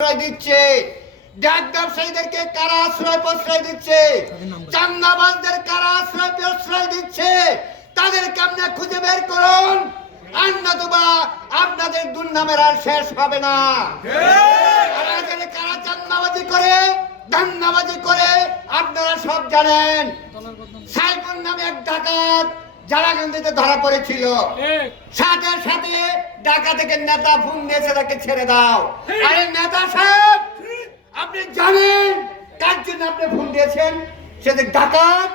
আশ্রয় দিচ্ছে। ব্যবসায়ীদেরকে কারা আশ্রয় প্রশ্রয় দিচ্ছে? চান্দাবাজদের কারা আশ্রয় প্রশ্রয় দিচ্ছে? তাদেরকে আপনি খুঁজে বের করুন? আর নতুবা আপনাদের দুর্নামের আর শেষ হবে না। কারা চান্দাবাজি করে ধান্দাবাজি করে আপনারা সব জানেন। সাইফুল নামে এক ডাকাত জারাগান্দিতে ধরা পড়েছিল। সাথে সাথে ঢাকা থেকে নেতা ফোন দিয়েছে তাকে ছেড়ে দাও। আরে নেতা সাহেব আপনি জানেন কার জন্য আপনি ফোন দিয়েছেন? সে যে ডাকাত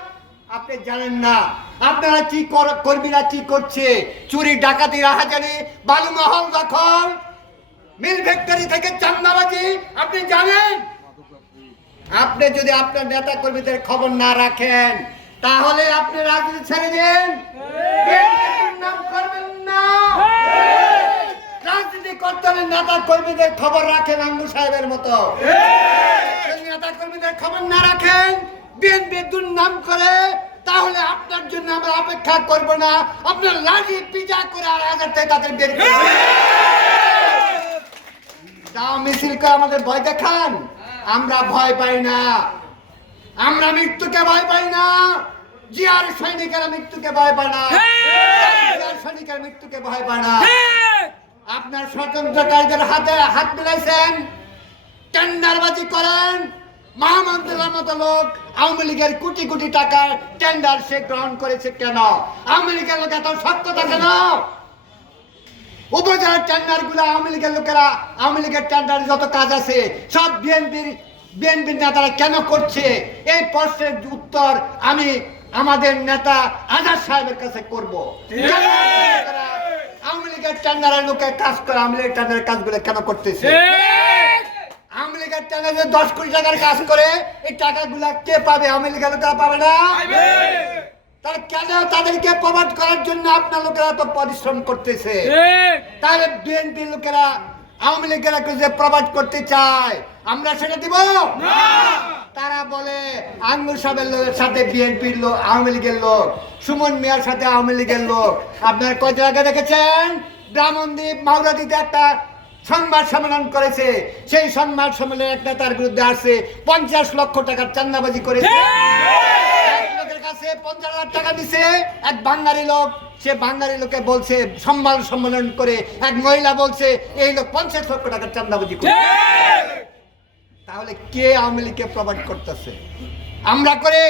আপনি জানেন না। আপনারা কি কর- কর্মীরা কি করছে? চুরি ডাকাতি রাহাজানি বালুমহল দখল মিল ফ্যাক্টরি থেকে চান্দাবাজি আপনি জানেন? আপনি যদি আপনার নেতা কর্মীদের খবর না রাখেন তাহলে আপনি রাজনীতি ছেড়ে দেন। নাম করবেন না। রাজনীতি করতে হলে নেতা কর্মীদের খবর রাখেন আঙ্গু সাহেবের মতো। নেতা কর্মীদের খবর না রাখেন বিএনপি দুর্নাম করে তাহলে আপনার জন্য আমরা অপেক্ষা করব না। আপনার লাঠি পিজা করে আর হাজার থেকে তাদের বের করে মিছিল করে আমাদের ভয় দেখান। আমরা ভয় পাই না। আমরা মৃত্যুকে ভয় পাই না। জিয়ার সৈনিকেরা মৃত্যুকে ভয় পায় না। জিয়ার সৈনিকের মৃত্যুকে ভয় পায় না। আপনার স্বতন্ত্রকারীদের হাতে হাত মিলাইছেন। টেন্ডারবাজি করেন। মহামন্ত্রীর মতো লোক আওয়ামী লীগের কোটি কোটি টাকার টেন্ডার সে গ্রহণ করেছে কেন? আওয়ামী লীগের লোক এত সত্যতা কেন? উপজেলার টেন্ডারগুলো আওয়ামী লীগের লোকেরা আওয়ামী লীগের টেন্ডার যত কাজ আছে সব বিএনপির বিএনপির নেতারা কেন করছে? এই প্রশ্নের উত্তর আমি আমাদের নেতা আজাদ সাহেবের কাছে করব। আওয়ামী লীগের টেন্ডারের লোকে কাজ করে আওয়ামী লীগের টেন্ডারের কাজগুলো কেন করতেছে? আওয়ামী লীগের টেন্ডারে দশ কোটি টাকার কাজ করে এই টাকাগুলা কে পাবে? আওয়ামী লীগের লোকেরা পাবে না? তাহলে কেন তাদেরকে প্রমাণ করার জন্য আপনার লোকেরা তো পরিশ্রম করতেছে? তাহলে বিএনপি লোকেরা আওয়ামী লীগেরা যে প্রবাদ করতে চায়। আমরা সেটা দিব? তারা বলে আঙ্গুর সাহেবের লোকের সাথে বিএনপির লোক আওয়ামী লীগের লোক সুমন মিয়ার সাথে আওয়ামী লীগের লোক। আপনারা কয় জায়গা দেখেছেন? ব্রাহ্মণদ্বীপ মাওরাদিতে একটা সংবাদ সম্মেলন করেছে। সেই সংবাদ সম্মেলনে এক নেতার বিরুদ্ধে আসছে পঞ্চাশ লক্ষ টাকার চান্দাবাজি করেছে। কাছে পঞ্চাশ হাজার টাকা দিছে। এক বাঙালি লোক সে বাঙালি লোকে বলছে সম্মান সম্মেলন করে এক মহিলা বলছে এই লোক পঞ্চাশ লক্ষ টাকার চান্দাবাজি করে তাহলে কে আওয়ামী লীগকে প্রবাদ করতেছে? আমরা করে?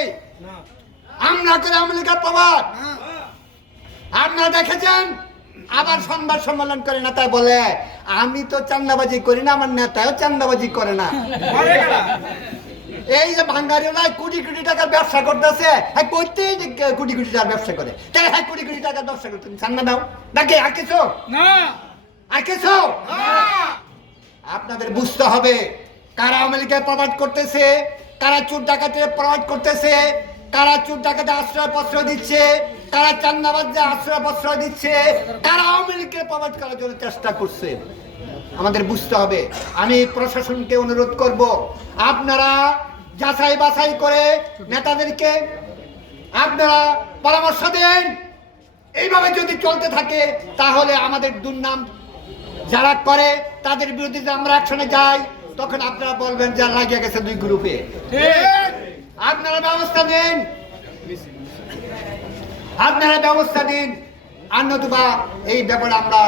আমরা করে আওয়ামী লীগের প্রবাদ আপনারা দেখেছেন? আবার সংবাদ সম্মেলন করে নেতায় বলে আমি তো চান্দাবাজি করি না আমার নেতাও চান্দাবাজি করে না। এই যে ভাঙ্গারি ভাঙ্গারিওলাই কোটি কোটি টাকার ব্যবসা করতেছে হ্যাঁ করতেই কোটি কোটি টাকার ব্যবসা করে। তাহলে হ্যাঁ কোটি কোটি টাকার ব্যবসা করে তুমি চান্দা দাও? নাকি আর কিছু? আর কিছু? আপনাদের বুঝতে হবে কারা লীগের প্রবাদ করতেছে? কারা চোর ডাকাতে প্রবাদ করতেছে? কারা চোর ডাকাতে আশ্রয় প্রশ্রয় দিচ্ছে? কারা চান্দাবাদে আশ্রয় প্রশ্রয় দিচ্ছে? কারা আওয়ামী লীগকে করার জন্য চেষ্টা করছে? আমাদের বুঝতে হবে। আমি প্রশাসনকে অনুরোধ করব, আপনারা যাচাই বাছাই করে নেতাদেরকে আপনারা পরামর্শ দেন। এইভাবে যদি চলতে থাকে, তাহলে আমাদের দুর্নাম যারা করে, তাদের বিরুদ্ধে আমরা একসঙ্গে যাই তখন আপনারা বলবেন যে লাগিয়ে গেছে দুই গ্রুপে। আপনারা ব্যবস্থা নিন। আপনারা ব্যবস্থা নিন। আর নতুবা এই ব্যাপারে আমরা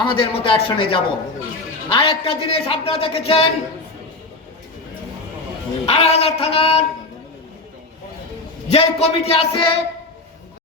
আমাদের মতো অ্যাকশনে যাব। আর একটা জিনিস আপনারা দেখেছেন? আড়াই হাজার থানার যে কমিটি আছে